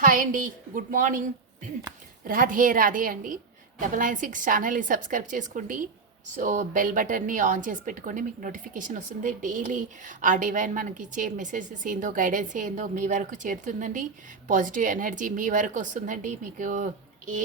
Hi అండి, good morning. Radhe Radhe అండి. 996 ఛానల్ని సబ్స్క్రైబ్ చేసుకోండి. సో బెల్ బటన్ని ఆన్ చేసి పెట్టుకోండి, మీకు నోటిఫికేషన్ వస్తుంది. డైలీ ఆ డివైన్ మనకి ఇచ్చే మెసేజెస్ ఏందో, గైడెన్స్ ఏందో మీ వరకు చేరుతుందండి. పాజిటివ్ ఎనర్జీ మీ వరకు వస్తుందండి. మీకు ఏ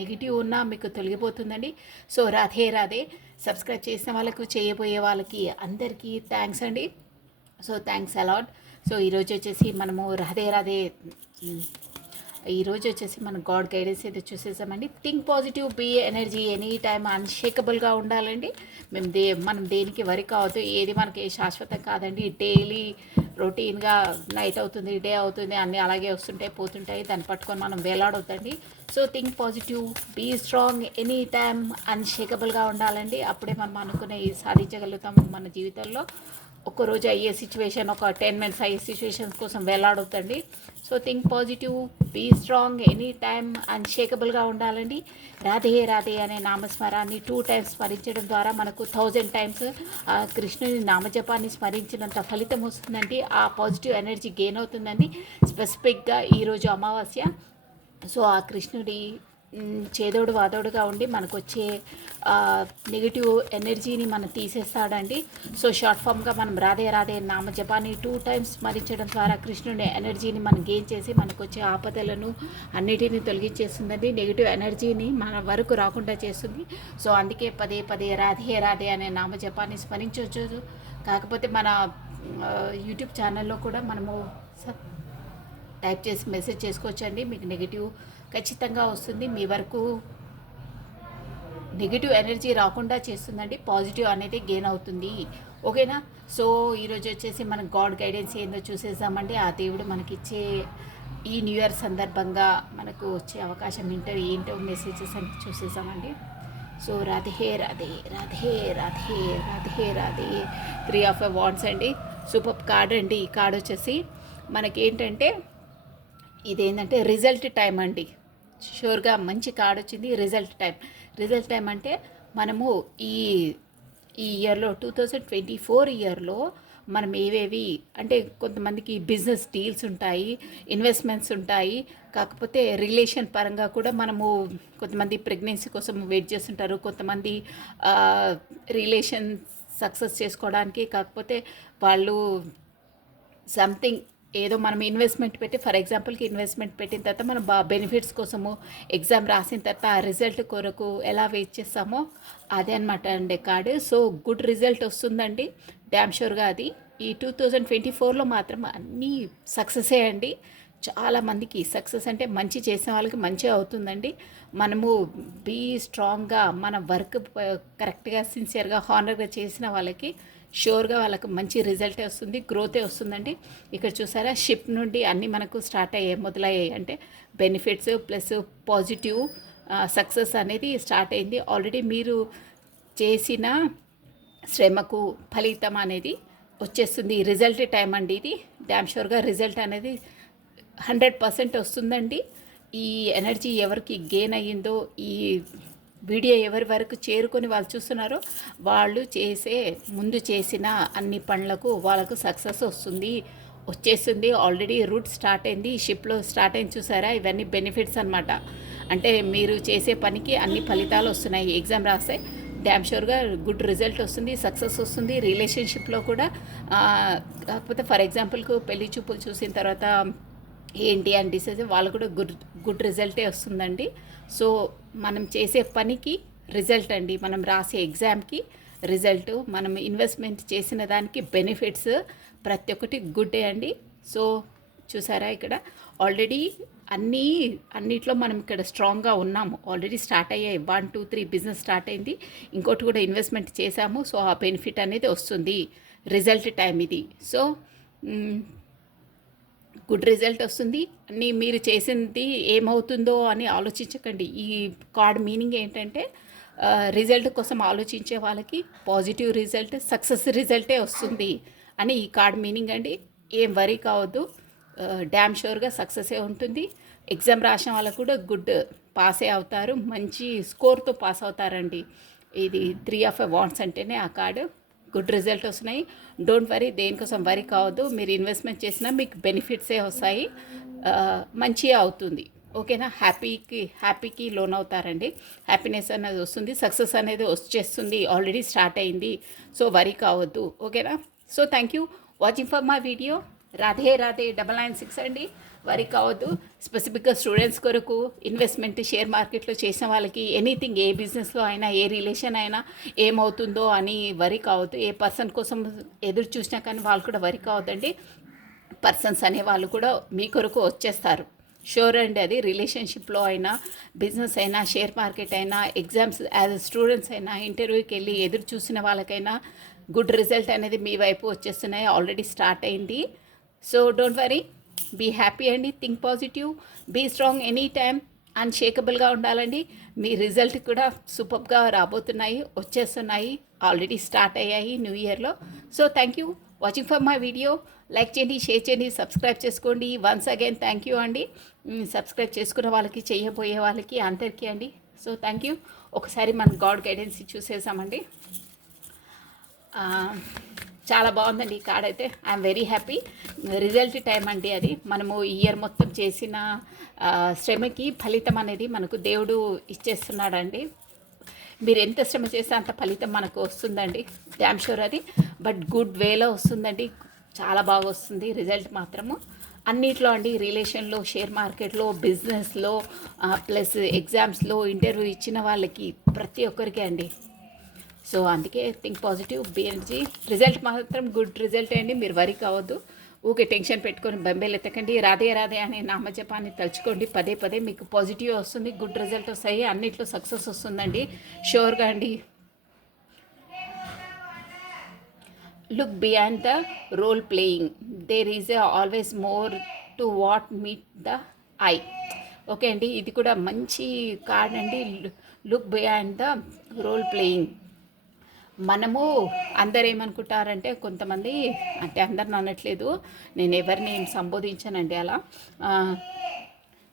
నెగిటివ్ ఉన్నా మీకు తొలగిపోతుందండి. సో రాధే రాధే. సబ్స్క్రైబ్ చేసిన వాళ్ళకు, చేయబోయే వాళ్ళకి అందరికీ థ్యాంక్స్ అండి. So thanks a lot. సో ఈరోజు వచ్చేసి మనము రాధే రాధే ఈరోజు వచ్చేసి మన గాడ్ గైడెన్స్ అయితే చూసేసామండి. Think positive, be energy, any time అన్షేకబుల్గా ఉండాలండి. మనం దేనికి వరి కావద్దు. ఏది మనకి శాశ్వతం కాదండి. డైలీ రొటీన్గా నైట్ అవుతుంది, డే అవుతుంది, అన్నీ అలాగే వస్తుంటాయి, పోతుంటాయి. దాన్ని పట్టుకొని మనం వేలాడవుతండి. So think positive, be strong, any time అన్షేకబుల్గా ఉండాలండి. అప్పుడే మనం అనుకునే సాధించగలుగుతాం మన జీవితంలో. ఒక్కరోజు అయ్యే సిచ్యువేషన్, ఒక 10 మినిట్స్ అయ్యే సిచ్యువేషన్స్ కోసం వేలాడవుతండి. So think positive, be strong, any time అన్షేకబుల్గా ఉండాలండి. రాధే రాధే అనే నామస్మరాన్ని 2 టైమ్స్ స్మరించడం ద్వారా మనకు 1000 టైమ్స్ కృష్ణుని నామజపాన్ని స్మరించినంత ఫలితం వస్తుందండి. ఆ పాజిటివ్ ఎనర్జీ గెయిన్ అవుతుందండి. స్పెసిఫిక్గా ఈరోజు అమావాస్య. సో ఆ కృష్ణుడి చేదోడు వాదోడుగా ఉండి మనకు వచ్చే నెగిటివ్ ఎనర్జీని మనం తీసేస్తాడండి. సో షార్ట్ ఫామ్గా మనం రాధే రాధే నామ జపాన్ని 2 టైమ్స్ స్మరించడం ద్వారా కృష్ణుడి ఎనర్జీని మనం గెయిన్ చేసి మనకు వచ్చే ఆపదలను అన్నిటినీ తొలగించేస్తుందండి. నెగిటివ్ ఎనర్జీని మన వరకు రాకుండా చేస్తుంది. సో అందుకే పదే పదే రాధే రాధే అనే నామ జపాన్ని స్మరించవచ్చు. కాకపోతే మన యూట్యూబ్ ఛానల్లో కూడా మనము టైప్ చేసి మెసేజ్ చేసుకోవచ్చండి. మీకు నెగిటివ్ ఖచ్చితంగా వస్తుంది. మీ వరకు నెగిటివ్ ఎనర్జీ రాకుండా చేస్తుందండి. పాజిటివ్ అనేది గెయిన్ అవుతుంది. ఓకేనా? సో ఈరోజు వచ్చేసి మనం గాడ్ గైడెన్స్ ఏందో చూసేసామండి. ఆ దేవుడు మనకిచ్చే ఈ న్యూ ఇయర్ సందర్భంగా మనకు వచ్చే అవకాశం ఏంటో మెసేజెస్ అని చూసేసామండి. So Radhe Radhe Radhe Radhe Radhe Radhe. 3 of wands అండి. సూపర్ కార్డ్ అండి. ఈ కార్డ్ వచ్చేసి మనకేంటంటే ఇదేంటంటే రిజల్ట్ టైం అండి. షూర్గా మంచి కార్డ్ వచ్చింది. రిజల్ట్ టైం అంటే మనము ఈ ఇయర్లో 2024 ఇయర్లో మనం ఏవేవి అంటే కొంతమందికి బిజినెస్ డీల్స్ ఉంటాయి, ఇన్వెస్ట్మెంట్స్ ఉంటాయి. కాకపోతే రిలేషన్ పరంగా కూడా మనము కొంతమంది ప్రెగ్నెన్సీ కోసం వెయిట్ చేస్తుంటారు. కొంతమంది రిలేషన్ సక్సెస్ చేసుకోవడానికి, కాకపోతే వాళ్ళు సంథింగ్ ఏదో మనం ఇన్వెస్ట్మెంట్ పెట్టి, ఫర్ ఎగ్జాంపుల్కి ఇన్వెస్ట్మెంట్ పెట్టిన తర్వాత మనం బెనిఫిట్స్ కోసము ఎగ్జామ్ రాసిన తర్వాత ఆ రిజల్ట్ కొరకు ఎలా వెయిట్ చేస్తామో అదే అనమాట అండి కార్డు. సో గుడ్ రిజల్ట్ వస్తుందండి డ్యామ్ షూర్గా. అది ఈ 2024లో మాత్రం అన్నీ సక్సెసే అండి. చాలామందికి సక్సెస్ అంటే మంచి చేసిన వాళ్ళకి మంచిగా అవుతుందండి. మనము బీ స్ట్రాంగ్గా మన వర్క్ కరెక్ట్గా, సిన్సియర్గా, హానర్గా చేసిన వాళ్ళకి షూర్గా వాళ్ళకు మంచి రిజల్టే వస్తుంది, గ్రోతే వస్తుందండి. ఇక్కడ చూసారా, షిప్ నుండి అన్నీ మనకు స్టార్ట్ అయ్యాయి, మొదలయ్యాయి. అంటే బెనిఫిట్స్ ప్లస్ పాజిటివ్ సక్సెస్ అనేది స్టార్ట్ అయింది. ఆల్రెడీ మీరు చేసిన శ్రమకు ఫలితం అనేది వచ్చేస్తుంది. రిజల్ట్ టైం అండి ఇది. డ్యామ్ షూర్గా రిజల్ట్ అనేది 100% వస్తుందండి. ఈ ఎనర్జీ ఎవరికి గెయిన్ అయ్యిందో, ఈ వీడియో ఎవరి వరకు చేరుకొని వాళ్ళు చూస్తున్నారో వాళ్ళు ముందు చేసిన అన్ని పనులకు వాళ్ళకు సక్సెస్ వచ్చేస్తుంది. ఆల్రెడీ రూట్ స్టార్ట్ అయింది, షిప్లో స్టార్ట్ అయింది. చూసారా, ఇవన్నీ బెనిఫిట్స్ అనమాట. అంటే మీరు చేసే పనికి అన్ని ఫలితాలు వస్తున్నాయి. ఎగ్జామ్ రాస్తే డ్యామ్ షూర్గా గుడ్ రిజల్ట్ వస్తుంది, సక్సెస్ వస్తుంది. రిలేషన్షిప్లో కూడా కాకపోతే ఫర్ ఎగ్జాంపుల్కు పెళ్లి చూపులు చూసిన తర్వాత ఏంటి అని డిసైడ్ వాళ్ళు కూడా గుడ్ రిజల్టే వస్తుందండి. సో మనం చేసే పనికి రిజల్ట్ అండి, మనం రాసే ఎగ్జామ్కి రిజల్ట్, మనం ఇన్వెస్ట్మెంట్ చేసిన దానికి బెనిఫిట్స్, ప్రతి ఒక్కటి గుడ్డే అండి. సో చూసారా, ఇక్కడ ఆల్రెడీ అన్నిట్లో మనం ఇక్కడ స్ట్రాంగ్గా ఉన్నాము. ఆల్రెడీ స్టార్ట్ అయ్యాయి. 1, 2, 3 బిజినెస్ స్టార్ట్ అయింది. ఇంకోటి కూడా ఇన్వెస్ట్మెంట్ చేశాము. సో ఆ బెనిఫిట్ అనేది వస్తుంది. రిజల్ట్ టైం ఇది. సో గుడ్ రిజల్ట్ వస్తుంది. అన్నీ మీరు చేసింది ఏమవుతుందో అని ఆలోచించకండి. ఈ కార్డ్ మీనింగ్ ఏంటంటే రిజల్ట్ కోసం ఆలోచించే వాళ్ళకి పాజిటివ్ రిజల్ట్, సక్సెస్ రిజల్టే వస్తుంది అని ఈ కార్డ్ మీనింగ్ అండి. ఏం వరీ కావద్దు, డ్యామ్ షూర్గా సక్సెసే ఉంటుంది. ఎగ్జామ్ రాసిన వాళ్ళకు కూడా గుడ్ పాసే అవుతారు, మంచి స్కోర్తో పాస్ అవుతారండి. ఇది 3 ఆఫ్ వాండ్స్ అంటేనే ఆ కార్డు. గుడ్ రిజల్ట్ వస్తున్నాయి. డోంట్ వరీ, దేనికోసం వరీ కావద్దు. మీరు ఇన్వెస్ట్మెంట్ చేసినా మీకు బెనిఫిట్సే వస్తాయి. మంచిగా అవుతుంది. ఓకేనా, హ్యాపీకి లోన్ అవుతారండి. హ్యాపీనెస్ అనేది వస్తుంది, సక్సెస్ అనేది వచ్చేస్తుంది, ఆల్రెడీ స్టార్ట్ అయింది. సో వరీ కావద్దు. ఓకేనా. So thank you watching for my video. Radhe Radhe 996 అండి. వరీ కావద్దు. స్పెసిఫిక్గా స్టూడెంట్స్ కొరకు, ఇన్వెస్ట్మెంట్ షేర్ మార్కెట్లో చేసిన వాళ్ళకి, ఎనీథింగ్ ఏ బిజినెస్లో అయినా, ఏ రిలేషన్ అయినా ఏమవుతుందో అని వరీ కావద్దు. ఏ పర్సన్ కోసం ఎదురు చూసినా కానీ వాళ్ళు కూడా వరీ కావద్దండి. పర్సన్స్ అనే వాళ్ళు కూడా మీ కొరకు వచ్చేస్తారు, షూర్ అండి. అది రిలేషన్షిప్లో అయినా, బిజినెస్ అయినా, షేర్ మార్కెట్ అయినా, ఎగ్జామ్స్ యాజ్ స్టూడెంట్స్ అయినా, ఇంటర్వ్యూకి వెళ్ళి ఎదురు చూసిన వాళ్ళకైనా గుడ్ రిజల్ట్ అనేది మీ వైపు వచ్చేస్తున్నాయి, ఆల్రెడీ స్టార్ట్ అయింది. So don't worry, be happy అండి, think positive, be strong any time, అన్షేకబుల్గా ఉండాలండి. మీ రిజల్ట్ కూడా సూపర్గా రాబోతున్నాయి, వచ్చేస్తున్నాయి, ఆల్రెడీ స్టార్ట్ అయ్యాయి న్యూ ఇయర్లో. So thank you watching for my video. Like చేయండి, షేర్ చేయండి, సబ్స్క్రైబ్ చేసుకోండి. వన్స్ అగైన్ థ్యాంక్ యూ అండి. సబ్స్క్రైబ్ చేసుకున్న వాళ్ళకి, చేయబోయే వాళ్ళకి అందరికీ అండి. So thank you. ఒకసారి మన గాడ్ గైడెన్స్ చూసేసామండి. చాలా బాగుందండి ఈ కార్డ్ అయితే. I'm very happy. Result time అండి అది. మనము ఇయర్ మొత్తం చేసిన శ్రమకి ఫలితం అనేది మనకు దేవుడు ఇచ్చేస్తున్నాడండి. మీరు ఎంత శ్రమ చేస్తే అంత ఫలితం మనకు వస్తుందండి, డ్యామ్ షూర్ అది. బట్ గుడ్ వేలో వస్తుందండి, చాలా బాగా వస్తుంది రిజల్ట్ మాత్రము. అన్నిట్లో అండి, రిలేషన్లో, షేర్ మార్కెట్లో, బిజినెస్లో, ప్లస్ ఎగ్జామ్స్లో, ఇంటర్వ్యూ ఇచ్చిన వాళ్ళకి, ప్రతి ఒక్కరికి అండి. సో అందుకే థింక్ పాజిటివ్, బీఎన్జీ. రిజల్ట్ మాత్రం గుడ్ రిజల్ట్ అండి, మీరు వరీ కావద్దు. ఊకే టెన్షన్ పెట్టుకొని బెంబేలు ఎత్తకండి. రాధే రాధే అనే నామజపాన్ని తలుచుకోండి పదే పదే, మీకు పాజిటివ్ వస్తుంది, గుడ్ రిజల్ట్ వస్తాయి, అన్నిట్లో సక్సెస్ వస్తుందండి, షూర్గా అండి. Look beyond the role playing, there is always more to what meet the eye. Okay అండి, ఇది కూడా మంచి కార్డ్ అండి. Look beyond the role playing. మనము అందరు ఏమనుకుంటారంటే, కొంతమంది, అంటే అందరిని అనట్లేదు, నేను ఎవరిని ఏం సంబోధించానండి అలా,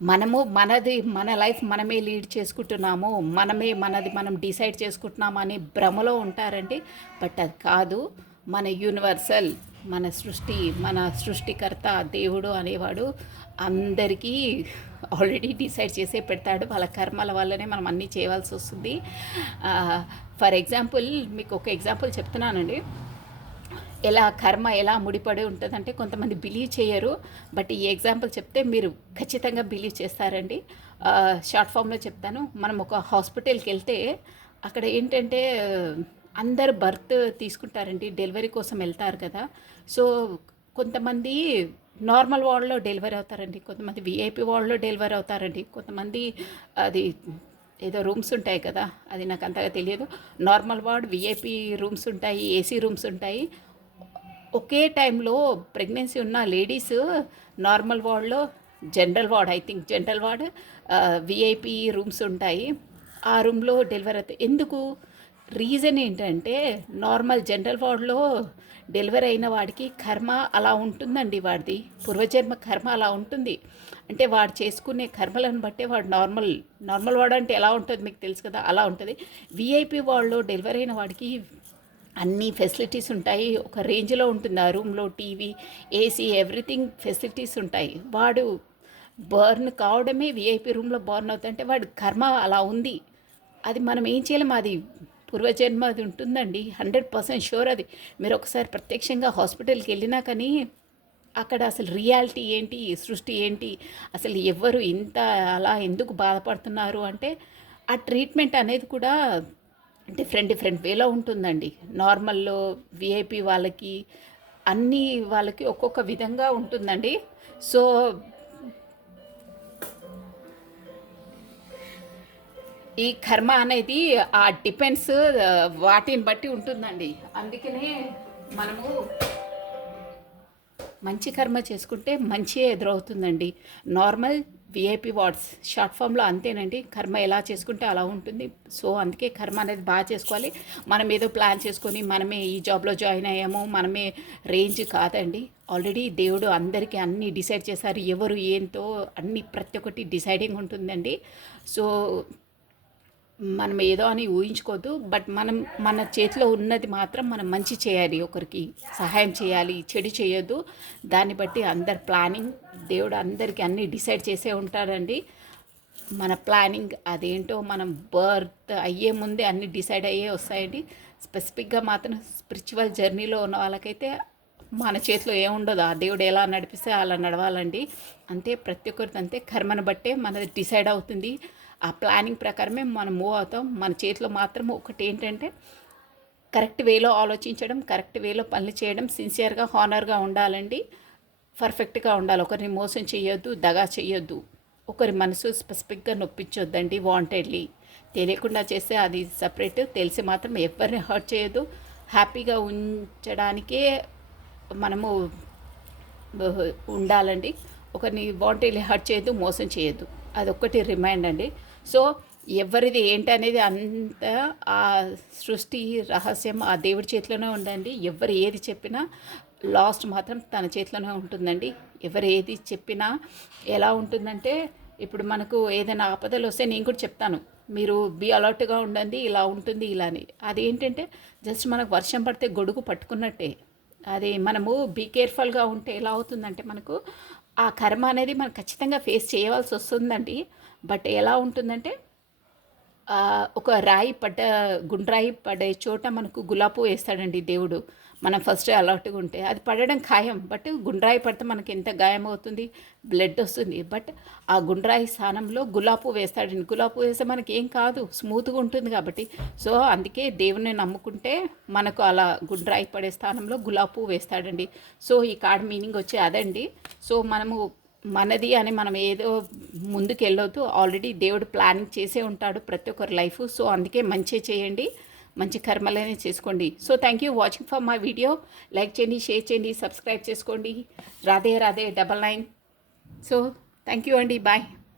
మనము మన లైఫ్ మనమే లీడ్ చేసుకుంటున్నాము, మనది మనం డిసైడ్ చేసుకుంటున్నాము అనే భ్రమలో ఉంటారండి. బట్ అది కాదు. మన యూనివర్సల్, మన సృష్టికర్త దేవుడు అనేవాడు అందరికీ ఆల్రెడీ డిసైడ్ చేసే పెడతాడు. వాళ్ళ కర్మల వల్లనే మనం అన్నీ చేయవలసి వస్తుంది. ఫర్ ఎగ్జాంపుల్, మీకు ఒక ఎగ్జాంపుల్ చెప్తున్నానండి. కర్మ ఎలా ముడిపడి ఉంటుందంటే, కొంతమంది బిలీవ్ చేయరు, బట్ ఈ ఎగ్జాంపుల్ చెప్తే మీరు ఖచ్చితంగా బిలీవ్ చేస్తారండి. షార్ట్ ఫామ్లో చెప్తాను. మనం ఒక హాస్పిటల్కి వెళ్తే అక్కడ ఏంటంటే అందరు బర్త్ తీసుకుంటారండి, డెలివరీ కోసం వెళ్తారు కదా. సో కొంతమంది నార్మల్ వార్డ్లో డెలివరీ అవుతారండి, కొంతమంది విఐపి వార్డ్లో డెలివరీ అవుతారండి, కొంతమంది అది ఏదో రూమ్స్ ఉంటాయి కదా, అది నాకు అంతగా తెలియదు. నార్మల్ వార్డ్, విఐపి రూమ్స్ ఉంటాయి, ఏసీ రూమ్స్ ఉంటాయి. ఒకే టైంలో ప్రెగ్నెన్సీ ఉన్న లేడీస్ నార్మల్ వార్డ్లో, జనరల్ వార్డ్, విఐపి రూమ్స్ ఉంటాయి, ఆ రూమ్లో డెలివరీ అవుతాయి. ఎందుకు? రీజన్ ఏంటంటే, నార్మల్ జనరల్ వార్డ్లో డెలివరీ అయిన వాడికి కర్మ అలా ఉంటుందండి, వాడిది పూర్వజన్మ కర్మ అలా ఉంటుంది. అంటే వాడు చేసుకునే కర్మలను బట్టే వాడు నార్మల్ వాడు అంటే ఎలా ఉంటుంది మీకు తెలుసు కదా, అలా ఉంటుంది. విఐపి వార్డ్లో డెలివరీ అయిన వాడికి అన్ని ఫెసిలిటీస్ ఉంటాయి, ఒక రేంజ్లో ఉంటుంది. ఆ రూమ్లో టీవీ, ఏసీ, ఎవ్రీథింగ్ ఫెసిలిటీస్ ఉంటాయి. వాడు బర్న్ కావడమే, విఐపి రూమ్లో బర్న్ అవుతుందంటే వాడు కర్మ అలా ఉంది. అది మనం ఏం చేయలేము, అది పూర్వజన్మ అది ఉంటుందండి, 100% షూర్. అది మీరు ఒకసారి ప్రత్యక్షంగా హాస్పిటల్కి వెళ్ళినా కానీ అక్కడ అసలు రియాలిటీ ఏంటి, సృష్టి ఏంటి, అసలు ఎవరు ఇంత అలా ఎందుకు బాధపడుతున్నారు అంటే, ఆ ట్రీట్మెంట్ అనేది కూడా డిఫరెంట్ వేలో ఉంటుందండి. నార్మల్లో విఐపి వాళ్ళకి, అన్ని వాళ్ళకి ఒక్కొక్క విధంగా ఉంటుందండి. సో ఈ కర్మ అనేది ఆ డిపెండ్స్ వాటిని బట్టి ఉంటుందండి. అందుకనే మనము మంచి కర్మ చేసుకుంటే మంచిగా ఎదురవుతుందండి. నార్మల్ విఐపి వార్డ్స్ షార్ట్ ఫామ్లో అంతేనండి, కర్మ ఎలా చేసుకుంటే అలా ఉంటుంది. సో అందుకే కర్మ అనేది బాగా చేసుకోవాలి. మనం ఏదో ప్లాన్ చేసుకొని మనమే ఈ జాబ్లో జాయిన్ అయ్యాము, మనమే రేంజ్ కాదండి. ఆల్రెడీ దేవుడు అందరికీ అన్నీ డిసైడ్ చేశారు, ఎవరు ఏంటో అన్నీ ప్రతి ఒక్కటి డిసైడింగ్ ఉంటుందండి. సో మనం ఏదో అని ఊహించుకోవద్దు. బట్ మనం మన చేతిలో ఉన్నది మాత్రం మనం మంచి చేయాలి, ఒకరికి సహాయం చేయాలి, చెడు చేయొద్దు. దాన్ని బట్టి అందరి ప్లానింగ్ దేవుడు అందరికీ అన్నీ డిసైడ్ చేసే ఉంటాడండి. మన ప్లానింగ్ అదేంటో మనం బర్త్ అయ్యే ముందే అన్నీ డిసైడ్ అయ్యే వస్తాయండి. స్పెసిఫిక్గా మాత్రం స్పిరిచువల్ జర్నీలో ఉన్న వాళ్ళకైతే మన చేతిలో ఏముండదు, ఆ దేవుడు ఎలా నడిపిస్తే అలా నడవాలండి. అంతే, ప్రతి ఒక్కరిది అంతే. కర్మను బట్టే మనది డిసైడ్ అవుతుంది. ఆ ప్లానింగ్ ప్రకారమే మనం మూవ్ అవుతాం. మన చేతిలో మాత్రం ఒకటి ఏంటంటే కరెక్ట్ వేలో ఆలోచించడం, కరెక్ట్ వేలో పనులు చేయడం, సిన్సియర్గా హానర్గా ఉండాలండి, పర్ఫెక్ట్గా ఉండాలి. ఒకరిని మోసం చేయొద్దు, దగా చేయొద్దు, ఒకరి మనసు స్పెసిఫిక్గా నొప్పించొద్దండి వాంటెడ్లీ. తెలియకుండా చేస్తే అది సపరేట్, తెలిసి మాత్రం ఎవరిని హర్ట్ చేయొద్దు. హ్యాపీగా ఉంచడానికే మనము ఉండాలండి. ఒకరిని వాంటెడ్లీ హర్ట్ చేయొద్దు, మోసం చేయొద్దు. అదొక్కటి రిమైండ్ అండి. సో ఎవరిది ఏంటనేది అంత ఆ సృష్టి రహస్యం ఆ దేవుడి చేతిలోనే ఉందండి. ఎవరు ఏది చెప్పినా లాస్ట్ మాత్రం తన చేతిలోనే ఉంటుందండి. ఎవరు ఏది చెప్పినా ఎలా ఉంటుందంటే, ఇప్పుడు మనకు ఏదైనా ఆపదలు వస్తే నేను కూడా చెప్తాను, మీరు బీ అలర్ట్గా ఉండండి, ఇలా ఉంటుంది ఇలా అని. అదేంటంటే జస్ట్ మనకు వర్షం పడితే గొడుగు పట్టుకున్నట్టే. అది మనము బీ కేర్ఫుల్గా ఉంటే ఎలా అవుతుందంటే మనకు ఆ కర్మ అనేది మనం ఖచ్చితంగా ఫేస్ చేయవలసి వస్తుందండి. బట్ ఎలా ఉంటుందంటే ఒక రాయి పడ్డ గుండ్రాయి పడే చోట మనకు గులాబీ పువ్వు వేస్తాడండి దేవుడు. మనం ఫస్ట్ అలర్ట్గా ఉంటే అది పడడం ఖాయం. బట్ గుండ్రాయి పడితే మనకి ఎంత గాయం అవుతుంది, బ్లడ్ వస్తుంది. బట్ ఆ గుండ్రాయి స్థానంలో గులాబీ పువ్వు వేస్తాడండి. గులాబీ పువ్వు వేస్తే మనకి ఏం కాదు, స్మూత్గా ఉంటుంది కాబట్టి. సో అందుకే దేవుని నమ్ముకుంటే మనకు అలా గుండ్రాయి పడే స్థానంలో గులాబీ పువ్వు వేస్తాడండి. సో ఈ కార్డ్ మీనింగ్ వచ్చి అదండి. సో మనము మనది అని మనం ఏదో ముందుకు వెళ్ళొద్దు. ఆల్రెడీ దేవుడు ప్లానింగ్ చేసే ఉంటాడు ప్రతి ఒక్కరి లైఫ్. సో అందుకే మంచి చేయండి, మంచి కర్మలనే చేసుకోండి. So thank you watching for my video. Like చేయండి, షేర్ చేయండి, సబ్స్క్రైబ్ చేసుకోండి. Radhe Radhe 99. So thank you అండి, బాయ్.